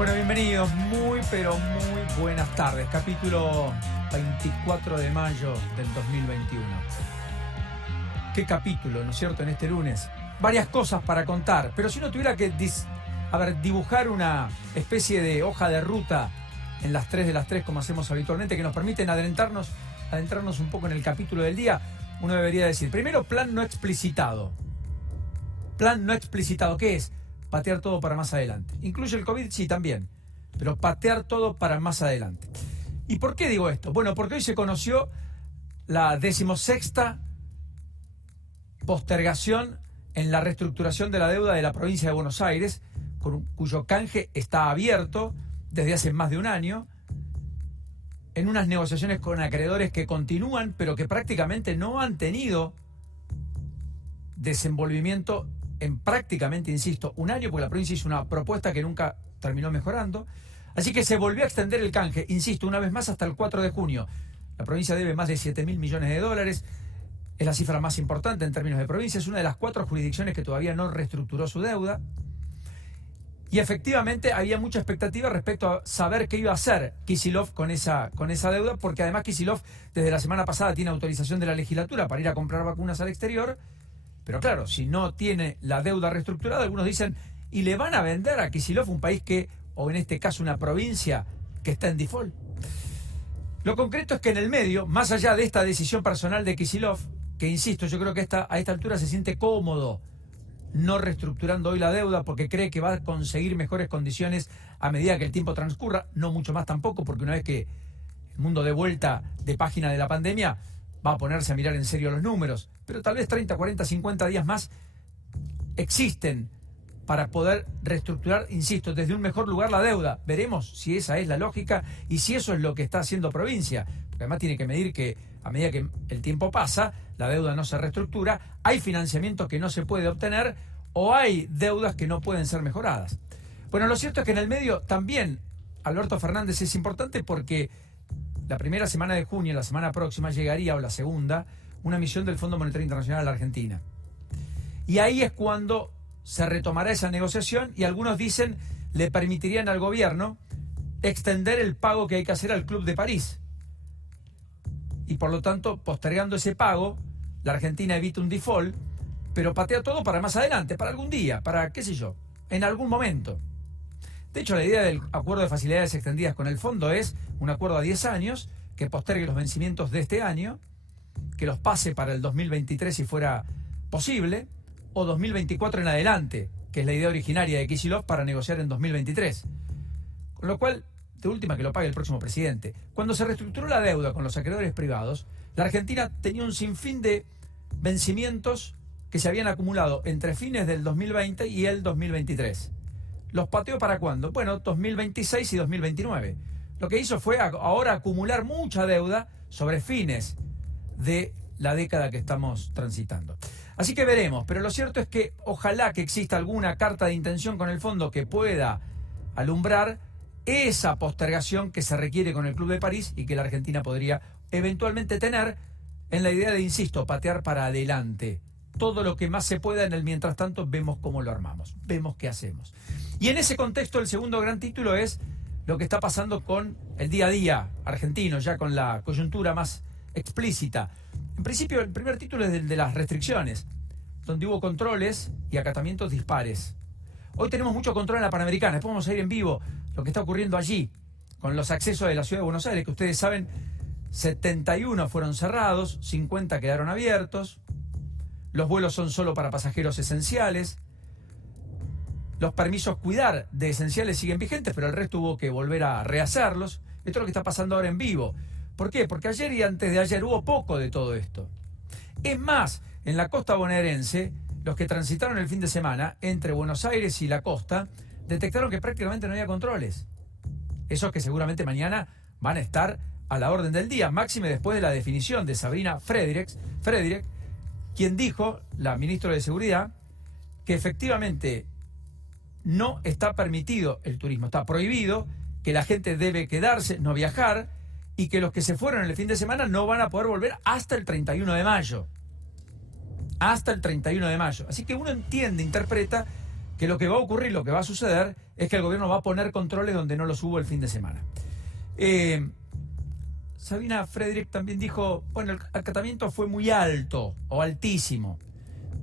Bueno, bienvenidos, muy pero muy buenas tardes. Capítulo 24 de mayo del 2021. Qué capítulo, ¿no es cierto?, en este lunes. Varias cosas para contar, pero si uno tuviera que dibujar una especie de hoja de ruta en las 3 de las 3, como hacemos habitualmente, que nos permiten adentrarnos un poco en el capítulo del día, uno debería decir, primero, plan no explicitado. Plan no explicitado, ¿qué es? Patear todo para más adelante. ¿Incluye el COVID? Sí, también. Pero patear todo para más adelante. ¿Y por qué digo esto? Bueno, porque hoy se conoció la 16ª postergación en la reestructuración de la deuda de la provincia de Buenos Aires, cuyo canje está abierto desde hace más de un año, en unas negociaciones con acreedores que continúan, pero que prácticamente no han tenido desenvolvimiento en prácticamente, insisto, un año, porque la provincia hizo una propuesta que nunca terminó mejorando. Así que se volvió a extender el canje, insisto, una vez más hasta el 4 de junio. La provincia debe más de 7.000 millones de dólares. Es la cifra más importante en términos de provincia. Es una de las 4 jurisdicciones que todavía no reestructuró su deuda. Y efectivamente había mucha expectativa respecto a saber qué iba a hacer Kicillof con esa deuda, porque además Kicillof desde la semana pasada tiene autorización de la legislatura para ir a comprar vacunas al exterior. Pero claro, si no tiene la deuda reestructurada, algunos dicen, ¿y le van a vender a Kicillof un país que, o en este caso una provincia, que está en default? Lo concreto es que en el medio, más allá de esta decisión personal de Kicillof, que insisto, yo creo que a esta altura se siente cómodo no reestructurando hoy la deuda porque cree que va a conseguir mejores condiciones a medida que el tiempo transcurra, no mucho más tampoco, porque una vez que el mundo dé vuelta de página de la pandemia, va a ponerse a mirar en serio los números, pero tal vez 30, 40, 50 días más existen para poder reestructurar, insisto, desde un mejor lugar la deuda. Veremos si esa es la lógica y si eso es lo que está haciendo provincia, porque además tiene que medir que a medida que el tiempo pasa, la deuda no se reestructura, hay financiamiento que no se puede obtener o hay deudas que no pueden ser mejoradas. Bueno, lo cierto es que en el medio también Alberto Fernández es importante porque la primera semana de junio, la semana próxima, llegaría, o la segunda, una misión del Fondo Monetario Internacional a la Argentina. Y ahí es cuando se retomará esa negociación y algunos dicen le permitirían al gobierno extender el pago que hay que hacer al Club de París. Y por lo tanto, postergando ese pago, la Argentina evita un default, pero patea todo para más adelante, para algún día, para qué sé yo, en algún momento. De hecho, la idea del acuerdo de facilidades extendidas con el fondo es un acuerdo a 10 años que postergue los vencimientos de este año, que los pase para el 2023 si fuera posible, o 2024 en adelante, que es la idea originaria de Kicillof para negociar en 2023. Con lo cual, de última, que lo pague el próximo presidente. Cuando se reestructuró la deuda con los acreedores privados, la Argentina tenía un sinfín de vencimientos que se habían acumulado entre fines del 2020 y el 2023. ¿Los pateó para cuándo? Bueno, 2026 y 2029. Lo que hizo fue ahora acumular mucha deuda sobre fines de la década que estamos transitando. Así que veremos, pero lo cierto es que ojalá que exista alguna carta de intención con el fondo que pueda alumbrar esa postergación que se requiere con el Club de París y que la Argentina podría eventualmente tener en la idea de, insisto, patear para adelante. Todo lo que más se pueda, en el mientras tanto vemos cómo lo armamos, vemos qué hacemos. Y en ese contexto el segundo gran título es lo que está pasando con el día a día argentino, ya con la coyuntura más explícita. En principio el primer título es el de las restricciones, donde hubo controles y acatamientos dispares. Hoy tenemos mucho control en la Panamericana, después vamos a ir en vivo lo que está ocurriendo allí, con los accesos de la ciudad de Buenos Aires, que ustedes saben, 71 fueron cerrados, 50 quedaron abiertos. Los vuelos son solo para pasajeros esenciales. Los permisos cuidar de esenciales siguen vigentes, pero el resto hubo que volver a rehacerlos. Esto es lo que está pasando ahora en vivo. ¿Por qué? Porque ayer y antes de ayer hubo poco de todo esto. Es más, en la costa bonaerense, los que transitaron el fin de semana entre Buenos Aires y la costa, detectaron que prácticamente no había controles. Esos que seguramente mañana van a estar a la orden del día, máxime después de la definición de Sabrina Fredericks, quien dijo, la ministra de Seguridad, que efectivamente no está permitido el turismo, está prohibido, que la gente debe quedarse, no viajar, y que los que se fueron el fin de semana no van a poder volver hasta el 31 de mayo. Hasta el 31 de mayo. Así que uno entiende, interpreta que lo que va a ocurrir, lo que va a suceder, es que el gobierno va a poner controles donde no los hubo el fin de semana. Sabina Frederick también dijo, bueno, el acatamiento fue muy alto o altísimo.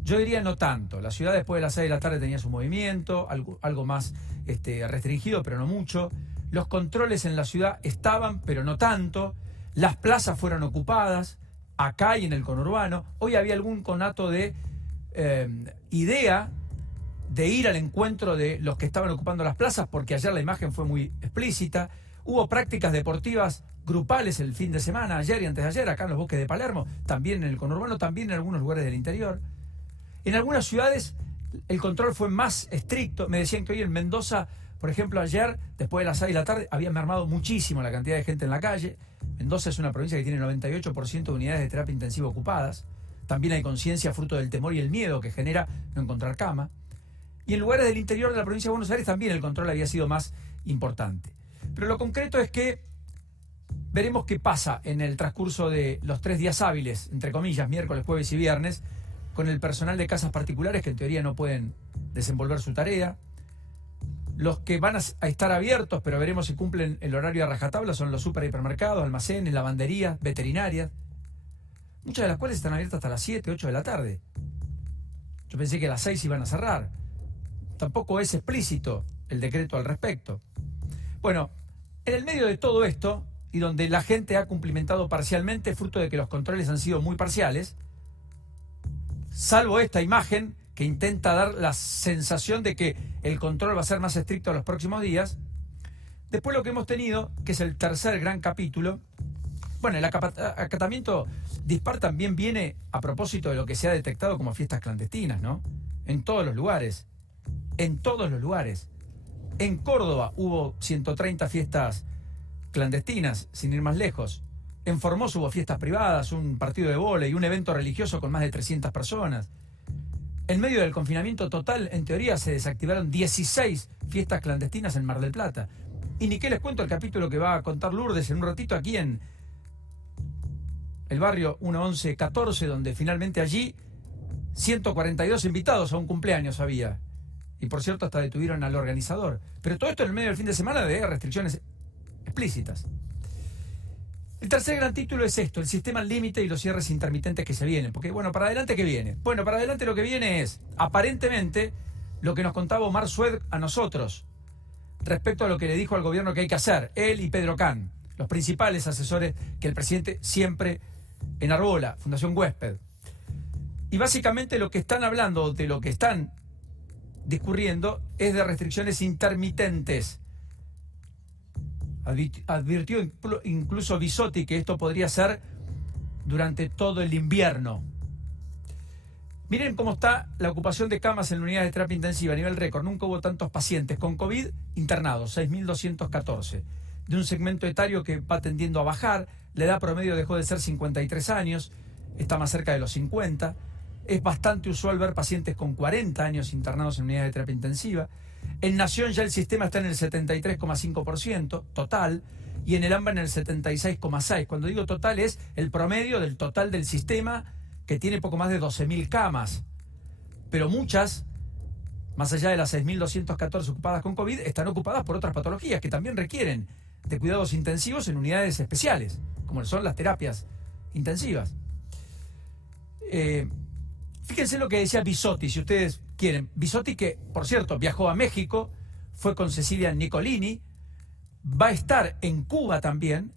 Yo diría no tanto. La ciudad después de las 6 de la tarde tenía su movimiento, algo más restringido, pero no mucho. Los controles en la ciudad estaban, pero no tanto. Las plazas fueron ocupadas, acá y en el conurbano. Hoy había algún conato de idea de ir al encuentro de los que estaban ocupando las plazas, porque ayer la imagen fue muy explícita. Hubo prácticas deportivas grupales el fin de semana, ayer y antes de ayer, acá en los bosques de Palermo, también en el conurbano, también en algunos lugares del interior. En algunas ciudades el control fue más estricto. Me decían que hoy en Mendoza, por ejemplo, ayer, después de las 6 de la tarde, había mermado muchísimo la cantidad de gente en la calle. Mendoza es una provincia que tiene 98% de unidades de terapia intensiva ocupadas. También hay conciencia fruto del temor y el miedo que genera no encontrar cama. Y en lugares del interior de la provincia de Buenos Aires también el control había sido más importante. Pero lo concreto es que veremos qué pasa en el transcurso de los 3 días hábiles, entre comillas, miércoles, jueves y viernes, con el personal de casas particulares que en teoría no pueden desenvolver su tarea. Los que van a estar abiertos, pero veremos si cumplen el horario de rajatabla, son los super hipermercados, almacenes, lavanderías, veterinarias, muchas de las cuales están abiertas hasta las 7, 8 de la tarde. Yo pensé que a las 6 iban a cerrar. Tampoco es explícito el decreto al respecto. Bueno, en el medio de todo esto, y donde la gente ha cumplimentado parcialmente, fruto de que los controles han sido muy parciales, salvo esta imagen que intenta dar la sensación de que el control va a ser más estricto en los próximos días. Después lo que hemos tenido, que es el tercer gran capítulo, bueno, el acatamiento dispar también viene a propósito de lo que se ha detectado como fiestas clandestinas, ¿no? En todos los lugares. En todos los lugares. En Córdoba hubo 130 fiestas clandestinas, sin ir más lejos. En Formosa hubo fiestas privadas, un partido de vóley, un evento religioso con más de 300 personas. En medio del confinamiento total, en teoría, se desactivaron 16 fiestas clandestinas en Mar del Plata. Y ni qué les cuento el capítulo que va a contar Lourdes en un ratito aquí en el barrio 1114, donde finalmente allí 142 invitados a un cumpleaños había. Y por cierto, hasta detuvieron al organizador. Pero todo esto en el medio del fin de semana de restricciones explícitas. El tercer gran título es esto, el sistema al límite y los cierres intermitentes que se vienen. Porque, bueno, para adelante, ¿qué viene? Bueno, para adelante lo que viene es, aparentemente, lo que nos contaba Omar Sued a nosotros, respecto a lo que le dijo al gobierno que hay que hacer, él y Pedro Can, los principales asesores que el presidente siempre enarbola, Fundación Huésped. Y básicamente lo que están hablando, de lo que están discurriendo, es de restricciones intermitentes. Advirtió incluso Bisotti que esto podría ser durante todo el invierno. Miren cómo está la ocupación de camas en unidades de terapia intensiva a nivel récord. Nunca hubo tantos pacientes con COVID internados, 6.214. De un segmento etario que va tendiendo a bajar. La edad promedio dejó de ser 53 años, está más cerca de los 50. Es bastante usual ver pacientes con 40 años internados en unidades de terapia intensiva. En Nación ya el sistema está en el 73,5% total y en el AMBA en el 76,6%. Cuando digo total es el promedio del total del sistema, que tiene poco más de 12.000 camas. Pero muchas, más allá de las 6.214 ocupadas con COVID, están ocupadas por otras patologías que también requieren de cuidados intensivos en unidades especiales, como son las terapias intensivas. Fíjense lo que decía Bisotti, si ustedes quieren. Bisotti, que, por cierto, viajó a México, fue con Cecilia Nicolini, va a estar en Cuba también.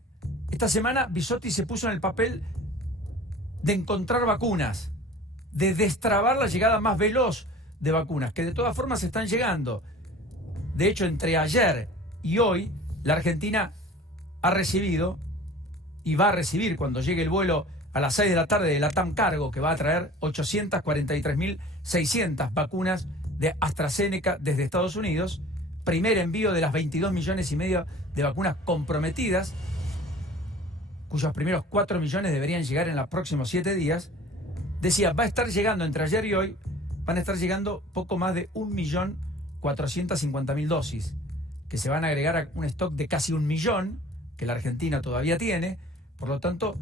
Esta semana Bisotti se puso en el papel de encontrar vacunas, de destrabar la llegada más veloz de vacunas, que de todas formas están llegando. De hecho, entre ayer y hoy, la Argentina ha recibido y va a recibir cuando llegue el vuelo a las 6 de la tarde de LATAM Cargo, que va a traer 843.600 vacunas de AstraZeneca desde Estados Unidos, primer envío de las 22,5 millones de vacunas comprometidas, cuyos primeros 4 millones deberían llegar en los próximos 7 días. Decía, va a estar llegando entre ayer y hoy, van a estar llegando poco más de 1.450.000 dosis, que se van a agregar a un stock de casi 1 millón, que la Argentina todavía tiene. Por lo tanto,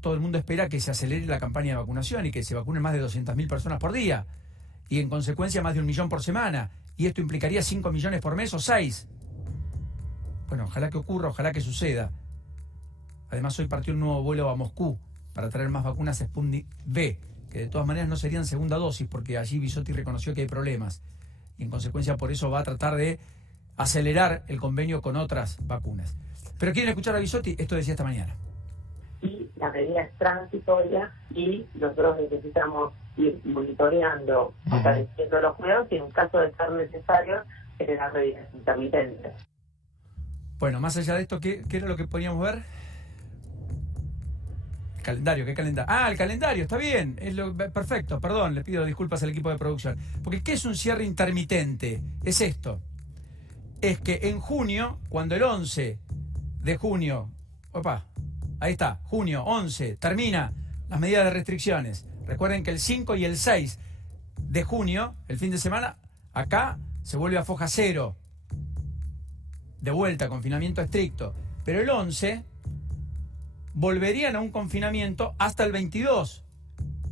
todo el mundo espera que se acelere la campaña de vacunación y que se vacunen más de 200.000 personas por día. y en consecuencia más de 1 millón por semana. Y esto implicaría 5 millones por mes o 6. Bueno, ojalá que ocurra, ojalá que suceda. Además, hoy partió un nuevo vuelo a Moscú para traer más vacunas Sputnik V, que de todas maneras no serían segunda dosis, porque allí Bisotti reconoció que hay problemas. Y en consecuencia por eso va a tratar de acelerar el convenio con otras vacunas. Pero ¿quieren escuchar a Bisotti? Esto decía esta mañana. Y la medida es transitoria y nosotros necesitamos ir monitoreando, fortaleciendo los cuidados y en caso de ser necesario generar medidas intermitentes. Bueno, más allá de esto, ¿qué era lo que podíamos ver? El calendario, ¿qué calendario? Ah, el calendario, está bien, perfecto, perdón, le pido disculpas al equipo de producción. Porque ¿qué es un cierre intermitente? Es esto, es que en junio, cuando el 11 de junio, ahí está, junio 11, termina las medidas de restricciones. Recuerden que el 5 y el 6 de junio, el fin de semana, acá se vuelve a foja cero. De vuelta, confinamiento estricto. Pero el 11 volverían a un confinamiento hasta el 22.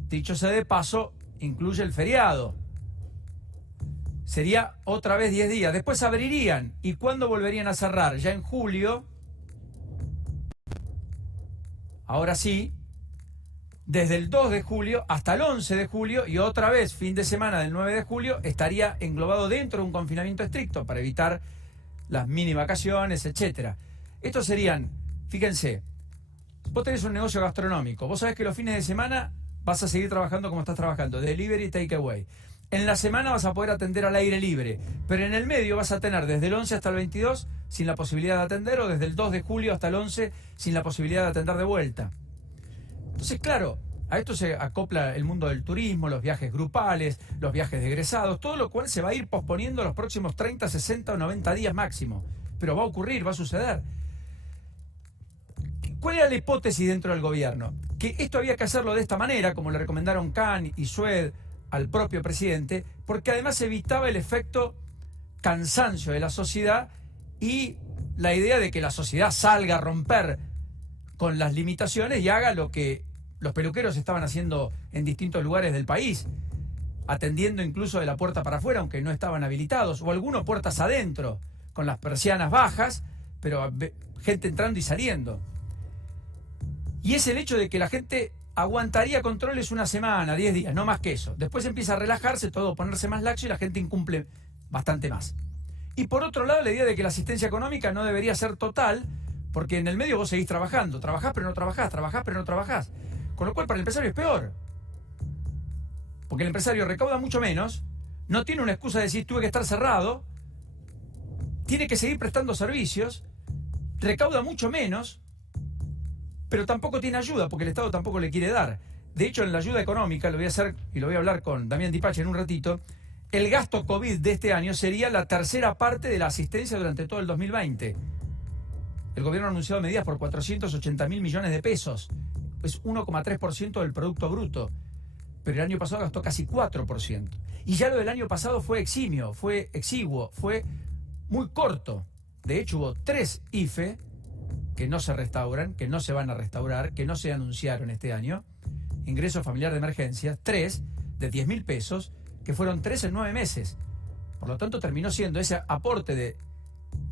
Dicho sea de paso, incluye el feriado. Sería otra vez 10 días. Después abrirían. ¿Y cuándo volverían a cerrar? Ya en julio. Ahora sí, desde el 2 de julio hasta el 11 de julio y otra vez fin de semana del 9 de julio estaría englobado dentro de un confinamiento estricto para evitar las mini vacaciones, etcétera. Estos serían, fíjense, vos tenés un negocio gastronómico, vos sabés que los fines de semana vas a seguir trabajando como estás trabajando, delivery, takeaway. En la semana vas a poder atender al aire libre, pero en el medio vas a tener desde el 11 hasta el 22 sin la posibilidad de atender, o desde el 2 de julio hasta el 11 sin la posibilidad de atender de vuelta. Entonces, claro, a esto se acopla el mundo del turismo, los viajes grupales, los viajes de egresados, todo lo cual se va a ir posponiendo los próximos 30, 60 o 90 días máximo. Pero va a ocurrir, va a suceder. ¿Cuál era la hipótesis dentro del gobierno? Que esto había que hacerlo de esta manera, como le recomendaron Khan y Sued al propio presidente, porque además evitaba el efecto cansancio de la sociedad y la idea de que la sociedad salga a romper con las limitaciones y haga lo que los peluqueros estaban haciendo en distintos lugares del país, atendiendo incluso de la puerta para afuera, aunque no estaban habilitados, o algunos puertas adentro, con las persianas bajas, pero gente entrando y saliendo. Y es el hecho de que la gente aguantaría controles una semana, 10 días, no más que eso. Después empieza a relajarse, todo a ponerse más laxo y la gente incumple bastante más. Y por otro lado, la idea de que la asistencia económica no debería ser total, porque en el medio vos seguís trabajando. Trabajás pero no trabajás, trabajás pero no trabajás. Con lo cual para el empresario es peor. Porque el empresario recauda mucho menos, no tiene una excusa de decir tuve que estar cerrado, tiene que seguir prestando servicios, recauda mucho menos, pero tampoco tiene ayuda, porque el Estado tampoco le quiere dar. De hecho, en la ayuda económica, lo voy a hacer y lo voy a hablar con Damián Dipache en un ratito, el gasto COVID de este año sería la tercera parte de la asistencia durante todo el 2020. El gobierno ha anunciado medidas por 480.000 millones de pesos. Es 1,3% del Producto Bruto. Pero el año pasado gastó casi 4%. Y ya lo del año pasado fue eximio, fue exiguo, fue muy corto. De hecho, hubo 3 IFE que no se restauran, que no se van a restaurar, que no se anunciaron este año. Ingreso familiar de emergencia, 3 de 10.000 pesos, que fueron 3 en 9 meses. Por lo tanto, terminó siendo ese aporte de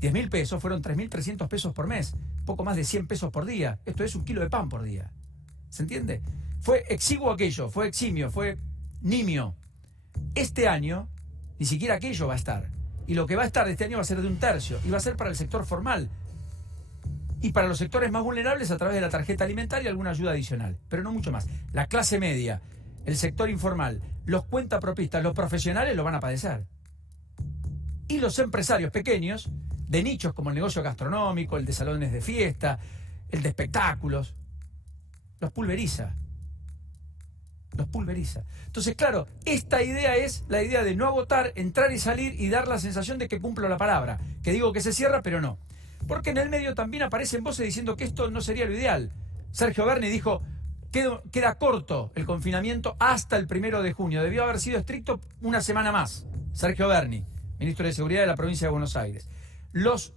10.000 pesos, fueron 3.300 pesos por mes, poco más de 100 pesos por día. Esto es 1 kilo de pan por día. ¿Se entiende? Fue exiguo aquello, fue eximio, fue nimio. Este año, ni siquiera aquello va a estar. Y lo que va a estar este año va a ser de 1/3, y va a ser para el sector formal. Y para los sectores más vulnerables a través de la tarjeta alimentaria alguna ayuda adicional, pero no mucho más. La clase media, el sector informal, los cuentapropistas, los profesionales lo van a padecer. Y los empresarios pequeños, de nichos como el negocio gastronómico, el de salones de fiesta, el de espectáculos, los pulveriza. Los pulveriza. Entonces, claro, esta idea es la idea de no agotar, entrar y salir y dar la sensación de que cumplo la palabra. Que digo que se cierra, pero no. Porque en el medio también aparecen voces diciendo que esto no sería lo ideal. Sergio Berni dijo, queda corto el confinamiento hasta el 1 de junio. Debió haber sido estricto una semana más. Sergio Berni, ministro de Seguridad de la provincia de Buenos Aires. Los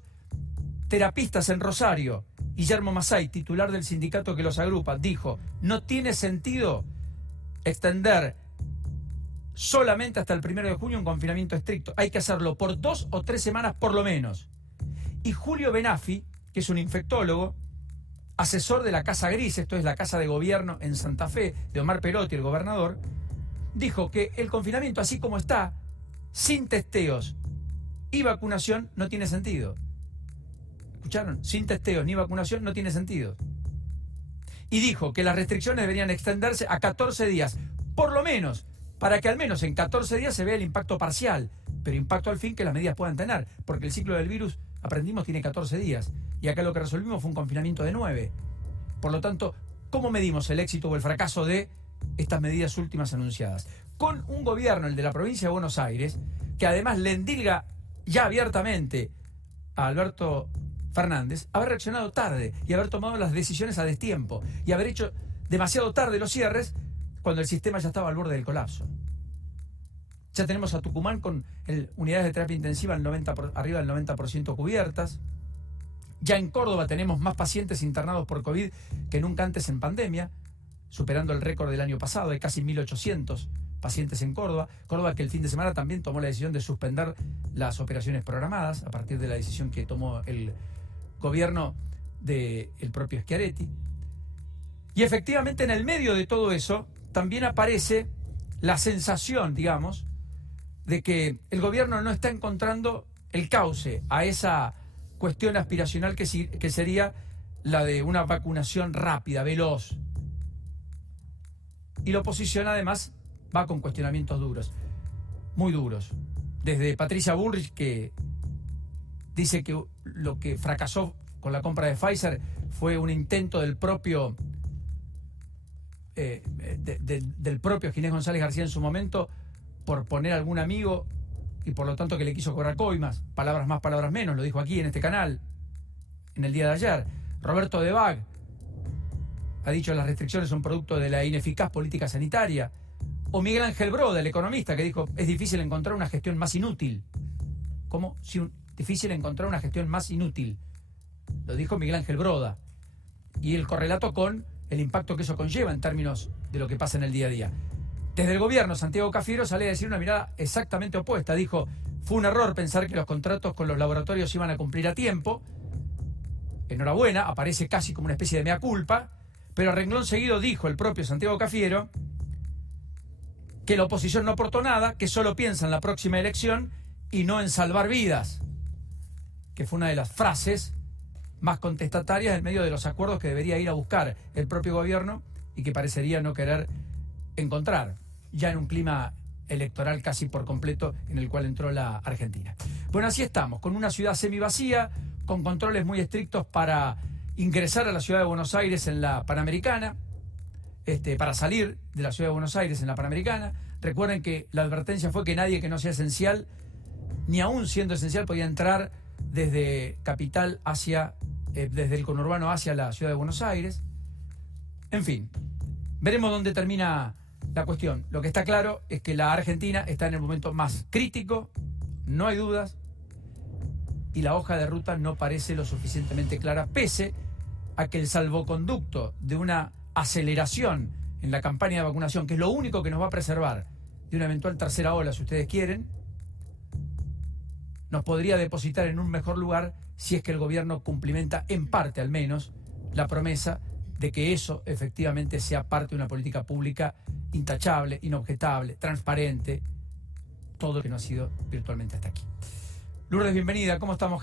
terapistas en Rosario, Guillermo Massay, titular del sindicato que los agrupa, dijo, no tiene sentido extender solamente hasta el 1 de junio un confinamiento estricto. Hay que hacerlo por 2 o 3 semanas por lo menos. Y Julio Benafi, que es un infectólogo, asesor de la Casa Gris, esto es la Casa de Gobierno en Santa Fe, de Omar Perotti, el gobernador, dijo que el confinamiento así como está, sin testeos y vacunación, no tiene sentido. ¿Escucharon? Sin testeos ni vacunación no tiene sentido. Y dijo que las restricciones deberían extenderse a 14 días, por lo menos, para que al menos en 14 días se vea el impacto parcial, pero impacto al fin que las medidas puedan tener, porque el ciclo del virus, aprendimos, tiene 14 días, y acá lo que resolvimos fue un confinamiento de 9. Por lo tanto, ¿cómo medimos el éxito o el fracaso de estas medidas últimas anunciadas? Con un gobierno, el de la provincia de Buenos Aires, que además le endilga ya abiertamente a Alberto Fernández haber reaccionado tarde y haber tomado las decisiones a destiempo y haber hecho demasiado tarde los cierres cuando el sistema ya estaba al borde del colapso. Ya tenemos a Tucumán con unidades de terapia intensiva arriba del 90% cubiertas. Ya en Córdoba tenemos más pacientes internados por COVID que nunca antes en pandemia, superando el récord del año pasado. Hay casi 1.800 pacientes en Córdoba. Córdoba que el fin de semana también tomó la decisión de suspender las operaciones programadas a partir de la decisión que tomó el gobierno del propio Schiaretti. Y efectivamente en el medio de todo eso también aparece la sensación, digamos, de que el gobierno no está encontrando el cauce a esa cuestión aspiracional que sería la de una vacunación rápida, veloz. Y la oposición además va con cuestionamientos duros, muy duros. Desde Patricia Bullrich, que dice que lo que fracasó con la compra de Pfizer fue un intento del propio Ginés González García en su momento por poner a algún amigo y por lo tanto que le quiso cobrar coimas, palabras más, palabras menos, lo dijo aquí en este canal en el día de ayer. Roberto Debag ha dicho que las restricciones son producto de la ineficaz política sanitaria. O Miguel Ángel Broda, el economista, que dijo es difícil encontrar una gestión más inútil. ¿Cómo? Difícil encontrar una gestión más inútil. Lo dijo Miguel Ángel Broda. Y el correlato con el impacto que eso conlleva en términos de lo que pasa en el día a día. Desde el gobierno, Santiago Cafiero sale a decir una mirada exactamente opuesta. Dijo, fue un error pensar que los contratos con los laboratorios iban a cumplir a tiempo. Enhorabuena, aparece casi como una especie de mea culpa. Pero a renglón seguido dijo el propio Santiago Cafiero que la oposición no aportó nada, que solo piensa en la próxima elección y no en salvar vidas, que fue una de las frases más contestatarias en medio de los acuerdos que debería ir a buscar el propio gobierno y que parecería no querer encontrar, ya en un clima electoral casi por completo en el cual entró la Argentina. Bueno, así estamos, con una ciudad semivacía, con controles muy estrictos para ingresar a la ciudad de Buenos Aires en la Panamericana, para salir de la ciudad de Buenos Aires en la Panamericana. Recuerden que la advertencia fue que nadie que no sea esencial, ni aún siendo esencial, podía entrar desde Capital desde el conurbano hacia la ciudad de Buenos Aires. En fin, veremos dónde termina la cuestión. Lo que está claro es que la Argentina está en el momento más crítico, no hay dudas, y la hoja de ruta no parece lo suficientemente clara, pese a que el salvoconducto de una aceleración en la campaña de vacunación, que es lo único que nos va a preservar de una eventual tercera ola, si ustedes quieren, nos podría depositar en un mejor lugar si es que el gobierno cumplimenta, en parte al menos, la promesa de que eso efectivamente sea parte de una política pública intachable, inobjetable, transparente, todo lo que no ha sido virtualmente hasta aquí. Lourdes, bienvenida, ¿cómo estamos?